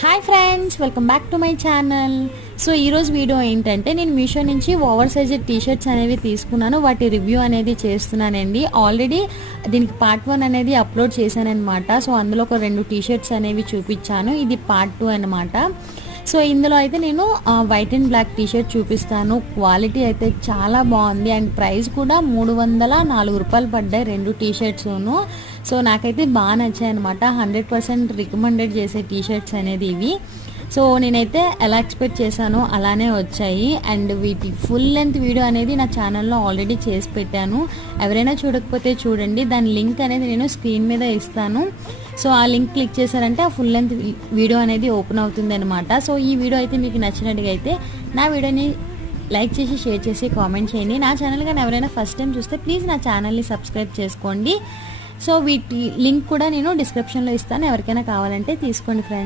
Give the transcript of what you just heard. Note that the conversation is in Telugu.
Hi friends, welcome back to my channel. So ఈరోజు వీడియో ఏంటంటే నేను మీషో నుంచి ఓవర్ సైజ్ టీషర్ట్స్ అనేవి తీసుకున్నాను. వాటి రివ్యూ అనేది చేస్తున్నానండి. ఆల్రెడీ దీనికి పార్ట్ 1 అనేది అప్లోడ్ చేశానమాట. సో అందులో ఒక 2 టీషర్ట్స్ అనేవి చూపించాను. ఇది పార్ట్ 2 అనమాట. సో ఇందులో అయితే నేను వైట్ అండ్ బ్లాక్ టీషర్ట్ చూపిస్తాను. క్వాలిటీ అయితే చాలా బాగుంది అండ్ ప్రైస్ కూడా 304 రూపాయలు పడ్డాయి 2 టీషర్ట్స్ను. సో నాకైతే బాగా నచ్చాయి అనమాట. 100% రికమెండెడ్ చేసే టీషర్ట్స్ అనేది ఇవి. సో నేనైతే ఎలా ఎక్స్పెక్ట్ చేశానో అలానే వచ్చాయి. అండ్ వీటి ఫుల్ లెంత్ వీడియో అనేది నా ఛానల్లో ఆల్రెడీ చేసి పెట్టాను. ఎవరైనా చూడకపోతే చూడండి. దాని లింక్ అనేది నేను స్క్రీన్ మీద ఇస్తాను. సో ఆ లింక్ క్లిక్ చేశారంటే ఆ ఫుల్ లెంత్ వీడియో అనేది ఓపెన్ అవుతుంది అనమాట. సో ఈ వీడియో అయితే మీకు నచ్చినట్టుగా అయితే నా వీడియోని లైక్ చేసి షేర్ చేసి కామెంట్ చేయండి. నా ఛానల్ కానీ ఎవరైనా ఫస్ట్ టైం చూస్తే ప్లీజ్ నా ఛానల్ని సబ్స్క్రైబ్ చేసుకోండి. సో వీటి లింక్ కూడా నేను డిస్క్రిప్షన్లో ఇస్తాను. ఎవరికైనా కావాలంటే తీసుకోండి ఫ్రెండ్స్.